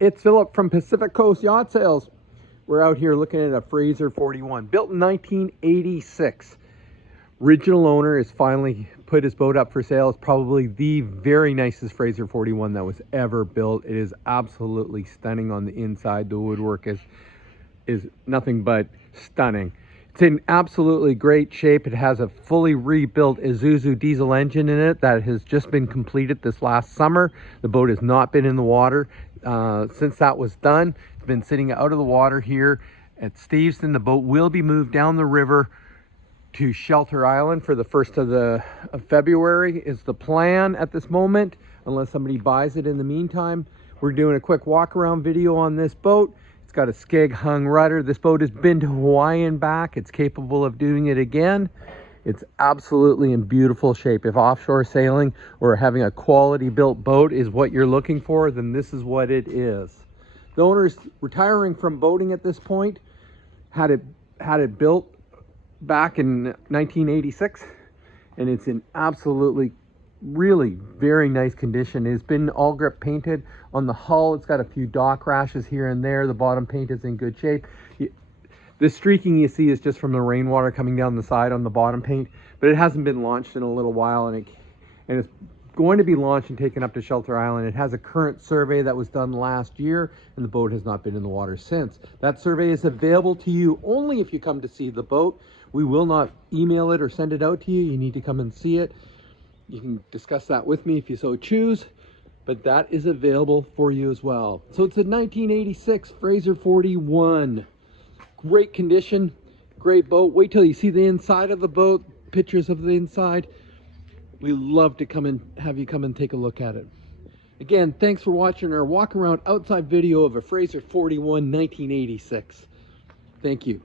It's Philip from Pacific Coast Yacht Sales. We're out here looking at a Fraser 41, built in 1986. Original owner has finally put his boat up for sale. It's probably the very nicest Fraser 41 that was ever built. It is absolutely stunning on the inside. The woodwork is nothing but stunning. It's in absolutely great shape. It has a fully rebuilt Isuzu diesel engine in it that has just been completed this last summer. The boat has not been in the water since that was done. It's been sitting out of the water here at Steveston. The boat will be moved down the river to Shelter Island for the 1st of February is the plan at this moment, unless somebody buys it in the meantime. We're doing a quick walk around video on this boat. It's got a skeg hung rudder. This boat has been to Hawaii and back. It's capable of doing it again. It's absolutely in beautiful shape. If offshore sailing or having a quality built boat is what you're looking for, then this is what it is. The owner's retiring from boating at this point. Had it built back in 1986, and it's in absolutely really very nice condition. It's been all grip painted on the hull. It's got a few dock rashes here and there. The bottom paint is in good shape. The streaking you see is just from the rainwater coming down the side on the bottom paint, but it hasn't been launched in a little while, and it's going to be launched and taken up to Shelter Island. It has a current survey that was done last year, and the boat has not been in the water since. That survey is available to you only if you come to see the boat. We will not email it or send it out to you. You need to come and see it. You can discuss that with me if you so choose, but that is available for you as well. So it's a 1986 Fraser 41. Great condition, great boat. Wait till you see the inside of the boat, pictures of the inside. We love to come and have you come and take a look at it. Again, thanks for watching our walk around outside video of a Fraser 41 1986. Thank you.